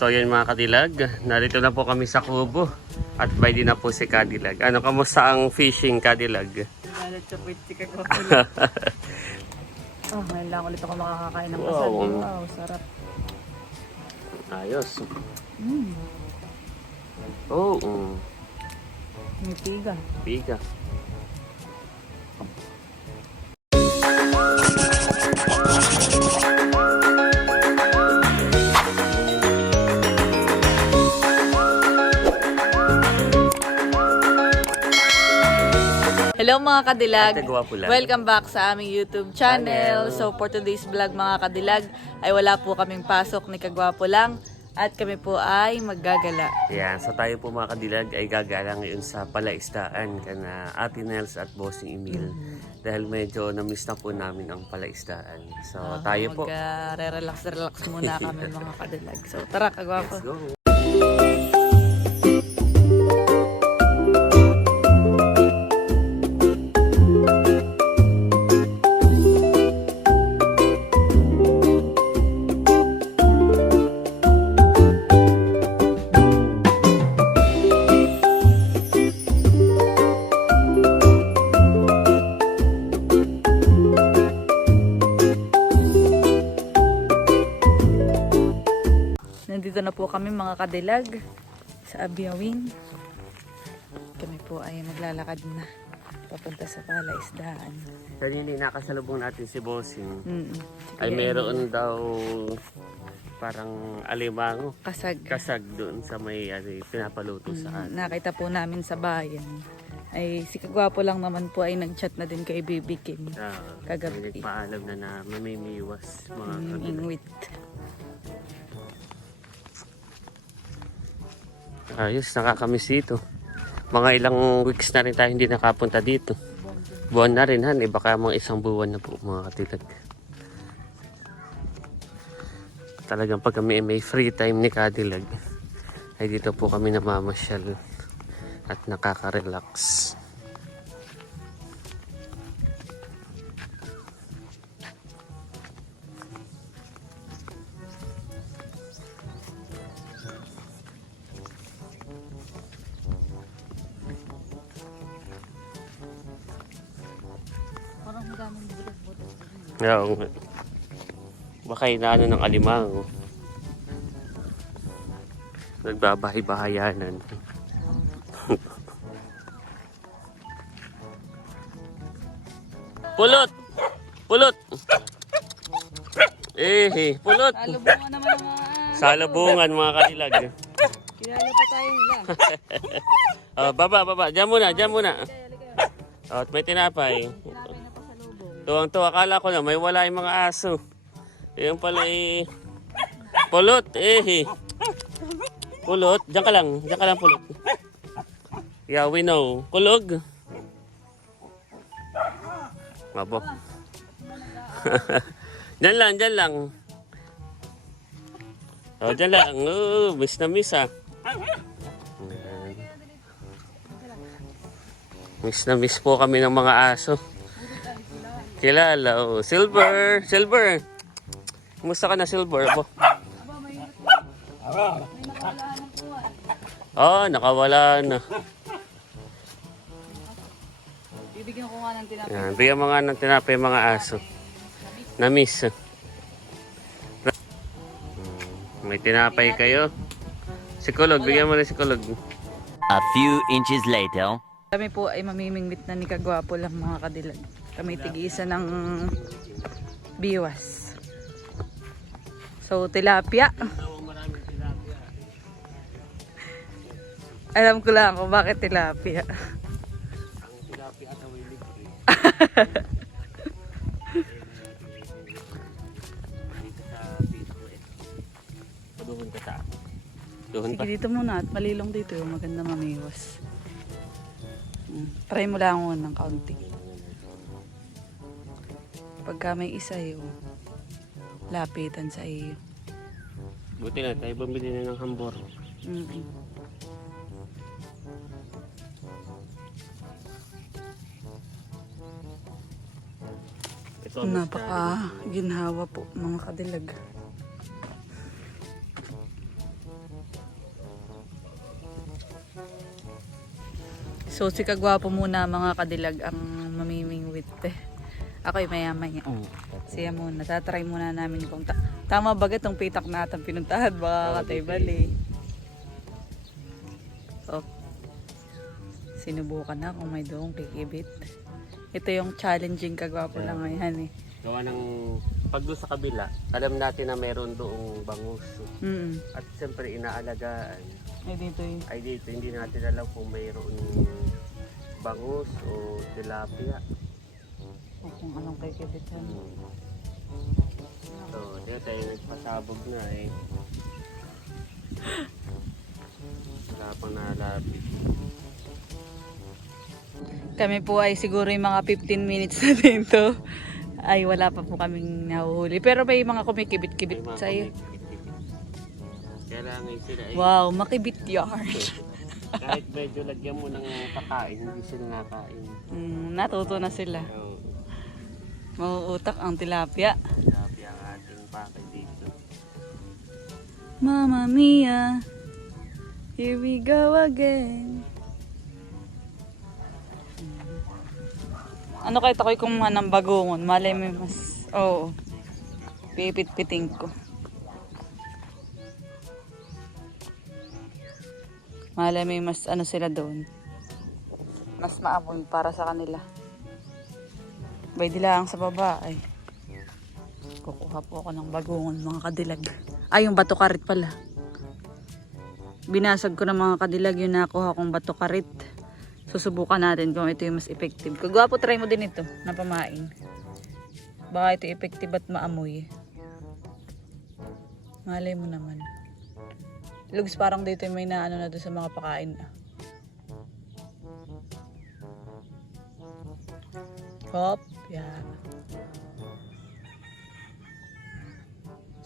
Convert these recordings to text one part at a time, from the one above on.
So yan mga kadilag, narito na po kami sa Kubo at by din na po si Kadilag. Ano kamusta ang fishing Kadilag? Galit sa pwede ka ko. Oh, ngayon lang ulit ako makakakain ng Wow. asal. Wow, sarap. Ayos. Mm, oh, may tiga. biga. Hello mga kadilag! Ate, gwapo lang. Welcome back sa aming YouTube channel. So for today's vlog mga kadilag ay wala po kaming pasok ni Kagwapo lang at kami po ay maggagala. Yan, so tayo po mga kadilag ay gagala ngayon sa palaisdaan kana Ate Nels at Bossing Emil. Dahil medyo na-miss na po namin ang palaisdaan. So tayo po. Mag-relax-relax muna kami mga kadilag. So tara Kagwapo. Let's go. Kami mga kadilag sa Abiyawin. Kami po ay maglalakad na papunta sa palaisdaan. Kanina nakasalubong natin si Bossing. Mm Ay meron daw parang alimango. Kasag. Kasag doon sa may ano, pinapaluto sa atin. Nakita po namin sa bayan. Ay si Kagwapo lang naman po ay nag-chat na din kay Baby Kim. Ah, Kagabi. Nagpaalam na na mamimiwas mga kadilag. Inuit. Ayos, nakakamiss dito. Mga ilang weeks na rin tayo hindi nakapunta dito. Buwan na rin han, eh baka mga isang buwan na po mga katilag. Talagang pag kami may free time ni Kadilag, ay dito po kami namamasyal at nakaka-relax. Bulat-bulat. Oo nga. Baka inaano ng alimango. Nagbabahay-bahayanan. pulot! Pulot! Eh, pulot! Salubungan naman ang mga... Salubungan mga kanilag. Kilala pa tayo nila. Oh, baba, baba. Diyan muna, diyan muna. Oh, at may tinapay. Lubong. Tuwang-tuwa, akala ko na may wala yung mga aso. Yung pala eh. Pulot, eh. Pulot, diyan ka lang, diyan ka lang pulot. Yeah, we know. Kulog. Mabo. diyan lang, diyan lang. Oh, diyan lang. Oh, miss na miss ah. Miss na miss po kami ng mga aso. Kilala, oh. Silver! Silver! Kumusta ka na, Silver? Po? Oh, nakawala na. Bibigyan ko nga ng tinapay. Yan, bigyan mga ng tinapay mga aso. Na-miss. Hmm, May tinapay kayo. Si Kulog, bigyan mo na si Kulog. A few inches later. Kami po ay mamimingwit na ni Kagwapo lang mga kadilag. Kami tig-isa ng biwas. So, tilapia. Alam ko lang kung bakit tilapia. Paduhon ka sa pa. Sige dito muna at malilong dito yung maganda mamiwas. Mm, Try mo lang ng kaunti. Pagka may isa iyo, lapitan sa iyo. Buti na tayo bumili na ng hambor. Mm -hmm. Napaka ginhawa po mga kadilag. So si Kagwapo muna mga kadilag ang mamiming Ako'y maya-maya. Siya muna. Tatry muna namin kung ta- tama ba itong pitak natin pinuntahan. Baka katay bali. So, sinubukan na kung may doong kikibit. Ito yung challenging kagwapo lang ngayon eh. Gawa ng pag doon sa kabila, alam natin na meron doong bangus. Mm. At siyempre inaalagaan. Ay dito eh. Ay dito, hindi natin alam kung mayroon bangus o tilapia. Kung anong kikibit yan. So, dito tayo nagpasabog na eh. Wala pang nalapit. Kami po ay siguro yung mga 15 minutes na dito. Ay wala pa po kaming nahuhuli. Pero may mga kumikibit-kibit sa iyo. Kailangan sila ay Wow, makibit yard. kahit medyo lagyan mo ng pakain, hindi sila nakain. mm, natuto na sila. So, Mauutak ang tilapia. tilapia ang ating pakay dito. Mamma mia, here we go again. Ano kahit ako'y kumuha ng bagungon, malay mo mas, oo, pipit-piting ko. Malay mo mas ano sila doon. Mas maamoy para sa kanila. Bay lang sa baba ay. Kukuha po ako ng bagungon mga kadilag. Ay, yung bato karit pala. Binasag ko ng mga kadilag yung nakuha kong bato karit. Susubukan natin kung ito yung mas effective. Kagwapo, try mo din ito na pamain. Baka ito effective at maamoy. Malay mo naman. Lugs parang dito may naano na doon sa mga pakain. Hop, yan.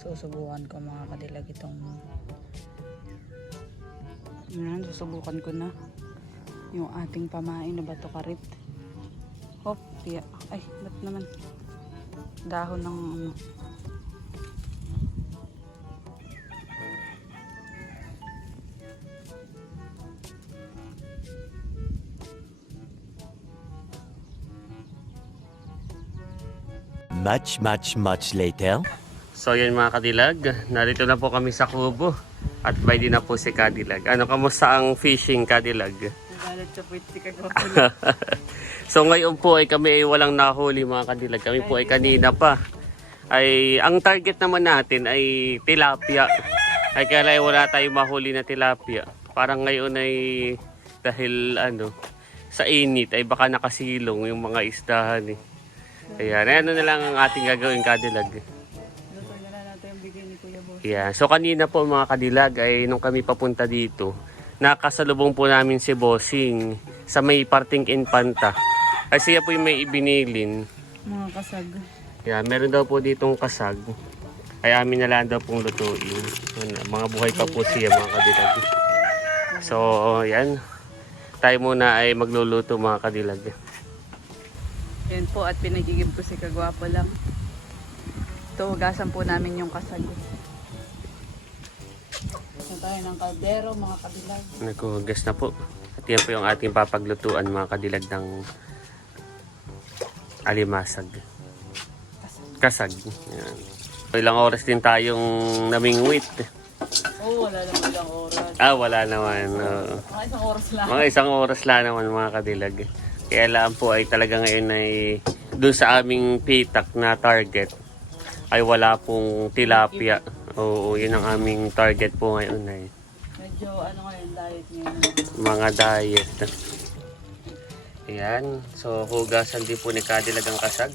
Susubukan ko mga kadilag itong yan, susubukan ko na yung ating pamain na bato karit. Hop, yeah. Ay, ba't naman? Dahon ng ano. Much, much, much later. So yan mga kadilag, narito na po kami sa kubo. At by din na po si Kadilag. Ano, kamusta ang fishing Kadilag? So ngayon po ay kami ay walang nahuli mga kadilag. Kami po ay kanina pa. Ay ang target naman natin ay tilapia. Ay kaya lang wala tayong mahuli na tilapia. Parang ngayon ay dahil ano sa init ay baka nakasilong yung mga isdahan eh. Ayan, ano na lang ang ating gagawin kadilag. Luto na lang natin yung bigay ni Kuya Boss. Yeah. So kanina po mga kadilag ay nung kami papunta dito, nakasalubong po namin si Bossing sa may parting Infanta. Ay siya po yung may ibinilin. Mga kasag. Yeah, meron daw po ditong kasag. Ay amin na lang daw pong lutuin. Mga buhay pa po siya mga kadilag. So yan. Tayo muna ay magluluto mga kadilag. Yan po at pinagigib ko si Kagwapo lang. Ito, hugasan po namin yung kasag. Ito tayo ng kaldero, mga kabilag. Naghugas na po. At yan po yung ating papaglutuan mga kadilag ng alimasag. Kasag. Yan. Ilang oras din tayong namingwit. Oo, oh, wala naman ilang oras. Ah, wala naman. oo. Mga isang oras lang. mga isang oras lang naman mga kadilag. Kaya lang po ay talaga ngayon ay doon sa aming pitak na target ay wala pong tilapia. Oo, yun ang aming target po ngayon ay Medyo ano ngayon, diet ngayon. mga diet. Ayan. So, hugasan din po ni Kadilag ang kasag.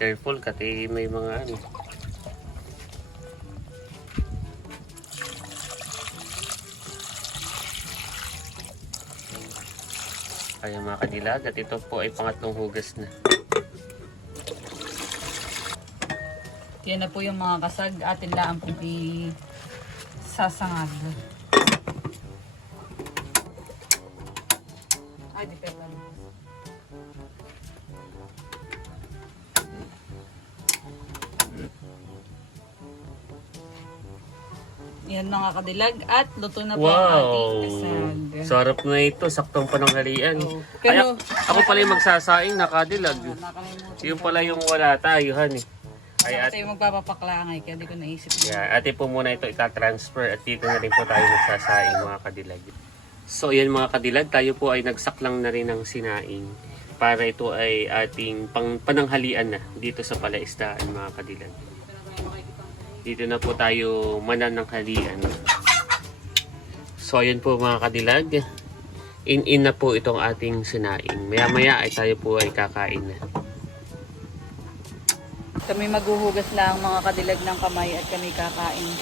Careful, kasi may mga ano. Ayan mga kadilag at ito po ay pangatlong hugas na. Yan na po yung mga kasag. Atin lang pong i-sasangag. Ay, Yan mga kadilag at luto na po ang ating Wow! kasag. Sarap na ito. Saktong pananghalian. Oh, Ay, ako pala yung magsasaing, nakadilag. Nakalimutan. Yung pala yung wala tayo, han eh. Ay, Ay, at, ate yung magpapapaklangay kaya di ko naisip. yeah, ate po muna ito itatransfer at dito na rin po tayo magsasaing mga kadilag. So ayan mga kadilag, tayo po ay nagsaklang na rin ng sinaing para ito ay ating pang, pananghalian na dito sa palaisdaan mga kadilag. Dito na po tayo manan ng halian. So ayan po mga kadilag, in-in na po itong ating sinaing. Maya maya ay tayo po ay kakain na. Kami maghuhugas lang mga kadilag ng kamay at kami kakain.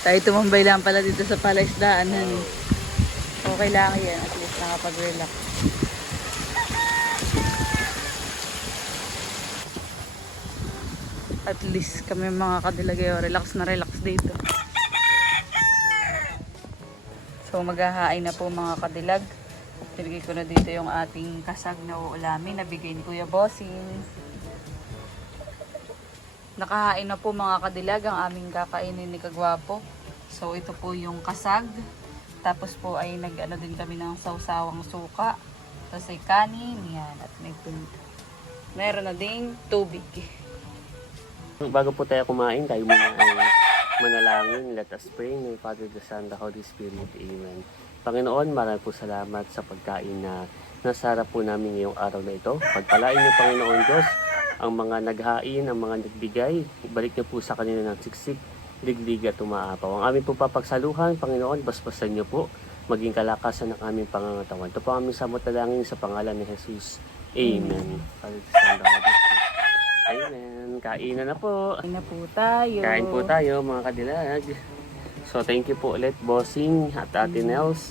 Tayo tumambay lang pala dito sa palaisdaan. honey. Okay lang yan. At least nakapag-relax. At least kami mga kadilagayo, relax na relax dito. So maghahain na po mga kadilag. Pinigay ko na dito yung ating kasag na uulamin. Nabigay ni Kuya Bossing. Nakahain na po mga kadilag ang aming kakainin ni Kagwapo. So ito po yung kasag. Tapos po ay nag-ano din kami ng sausawang suka. Tapos ay kanin. Yan. At may tun- Meron na ding tubig. Bago po tayo kumain, tayo muna ay manalangin. Let us pray. May Father, the Son, the Holy Spirit. Amen. Panginoon, marami po salamat sa pagkain na nasarap po namin ngayong araw na ito. Pagpalain niyo, Panginoon Diyos, ang mga naghain, ang mga nagbigay. Ibalik niyo po sa kanila ng siksik, liglig at umaapaw. Ang aming po papagsaluhan, Panginoon, basbasan niyo po maging kalakasan ng aming pangangatawan. Ito po aming samot na langin sa pangalan ni Jesus. Amen. Amen. Kainan na po. Kain na po tayo. Kain po tayo mga kadilag. So thank you po ulit Bossing at Ate Nels.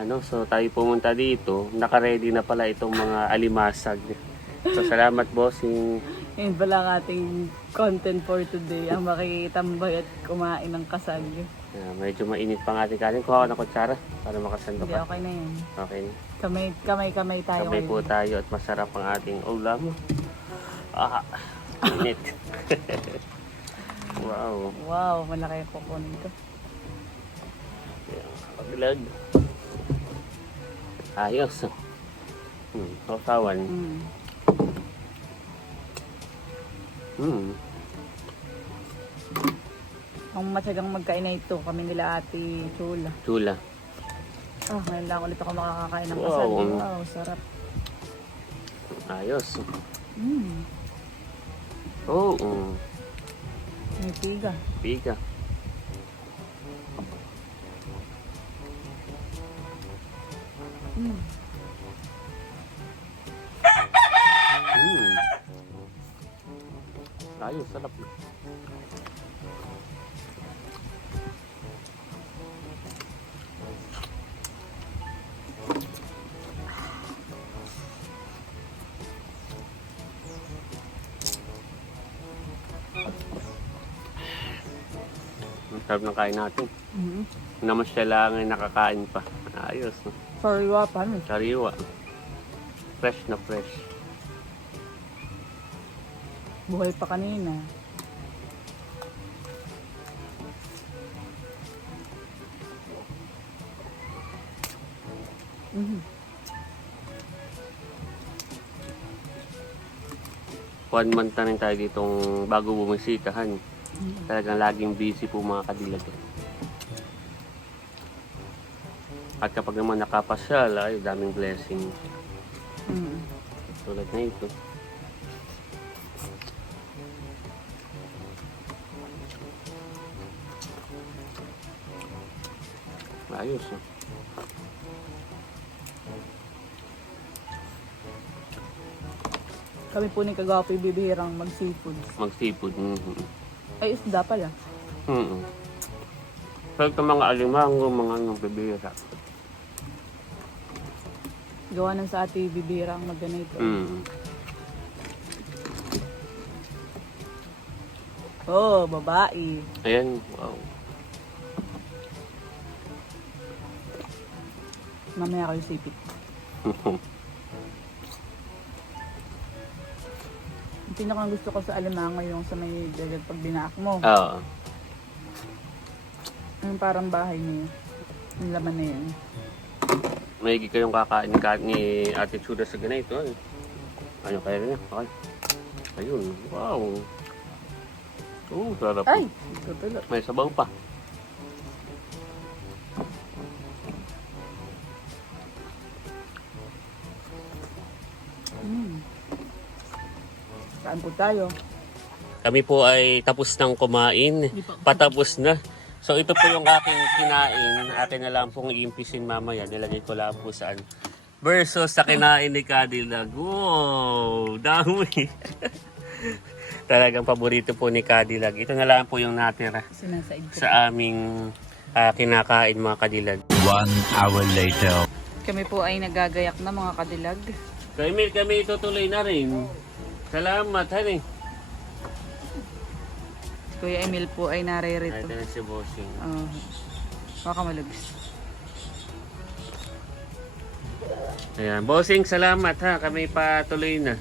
Ano, so tayo pumunta dito. Naka-ready na pala itong mga alimasag. So salamat Bossing. Yun pala ang ating content for today. Ang makikitambay at kumain ng kasag. Uh, medyo mainit pa ang ating kanin. Kuha ako ng kutsara para makasando Hindi, pa. okay na yan. Okay. Kamay, kamay, kamay tayo Sabay po ngayon. tayo at masarap ang ating ulam. Ah, init. wow. Wow, malaki ang kuko nito. Ayan, Kabilag. Ayos. Hmm, kasawan. Mm. Hmm. Ang matyagang magkain na ito, kami nila ate Chula. Chula. Ah, ngayon lang ulit ako makakakain ng Wow. kasag. Wow, sarap. Ayos. Mm. Oo. Oh, May tiga. Piga. Mm. Sarap ng kain natin. Mm. Naman siya lang ay nakakain pa. Ayos. No? Sorry, wapan. Sariwa. Fresh na fresh. Buhay pa kanina. Mm. One month na rin tayo ditong bago bumisitahan. Talagang laging busy po mga kadilag. At kapag naman nakapasyal, ay daming blessing. Mm. Tulad na ito. Ayos. Oh. Kami po ni Kagwapo bibihirang mag-seafood. Mag-seafood. Mm-hmm. Ay, isda pala. Mm-hmm. So ito mga alimango, mga anong bibira. Gawa ng sa ate bibihirang mag-ganito. Mm. Oh, babae. Ayan, wow. Mamaya kayo sipit. pinakang gusto ko sa alimango yung sa may dagat pag binaak mo. Oo. Yung parang bahay niya. Yung laman na yun. May kayong kakain Ka- ni Ate Chuda sa ganito. Eh. Ano kaya niya? Okay. Ayun. Wow. Oo, sarap. Ay! Tutulog. May sabaw pa. Po tayo? Kami po ay tapos ng kumain. Patapos na. So ito po yung aking kinain. Akin na lang pong iimpisin mamaya. Nilagay ko lang po saan. Versus sa kinain ni Cadillac. Wow! Dami! Talagang paborito po ni Cadillac. Ito na lang po yung natira Sinasaid ko. sa aming ah, kinakain mga Cadillac. One hour later. Kami po ay nagagayak na mga kadilag. Kay Emil, kami itutuloy na rin. Salamat, honey. Kuya Emil po ay naririto. Ito na si Bossing. Oh. Baka malagis. Ayan. Bossing, salamat ha. Kami patuloy na.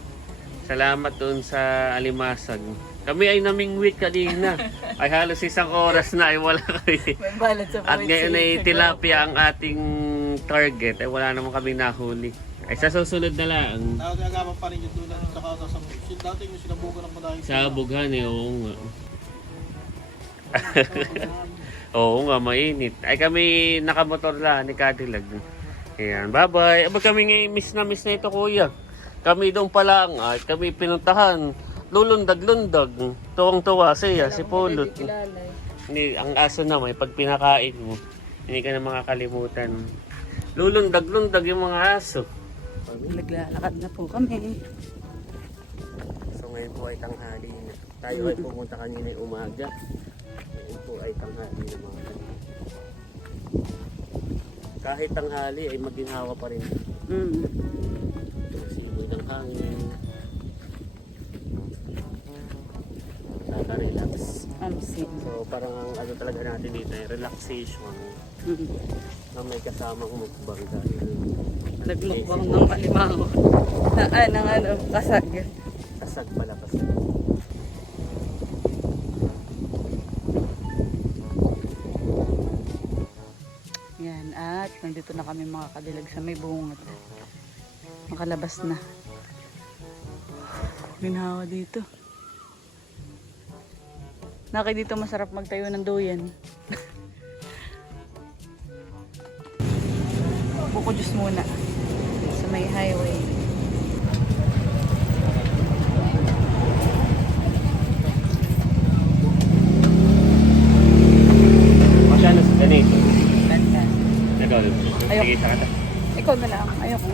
Salamat doon sa Alimasag. Kami ay namingwit kanina. ay halos isang oras na ay wala kami. May balat sa At ngayon ay tilapia ang ating target. Ay wala naman kami nahuli. Ay sa susunod na lang. Nagagawa pa rin yung sa kasa sa dati yung sinabugan ng madahing Sa Bughan eh, oo nga. oo nga, mainit. Ay kami nakamotor lang ni Cadillac. Ayan, bye-bye. Aba kami ngayon, miss na miss na ito kuya. Kami doon pa lang at kami pinuntahan. Lulundag-lundag. Tuwang-tuwa siya, si Pulot. Hindi, ang aso naman, pag pinakain mo, hindi ka na makakalimutan. Lulundag-lundag yung mga aso. Naglalakad na po kami. Ay tanghali na. Tayo ay pumunta kanina umaga. Ngayon po ay tanghali na mga kanina. Kahit tanghali ay maginhawa pa rin. Mm. Silo ng hangin. Nakaka-relax. So parang ang ano talaga natin dito ay relaxation Mm. na may kasamang mukbang dahil Naglukbang ng alimango. Na, ah, ng ano, kasag. Kasag pala. Yan, at nandito na kami mga kadilag sa may bungot. Makalabas na. Ginhawa dito. Naki dito masarap magtayo ng. Buko juice muna. Sa may highway. Magkano sa ganito? Ganda. Ito, Ayok. Sige sa kata. Ikaw na lang. Ayoko.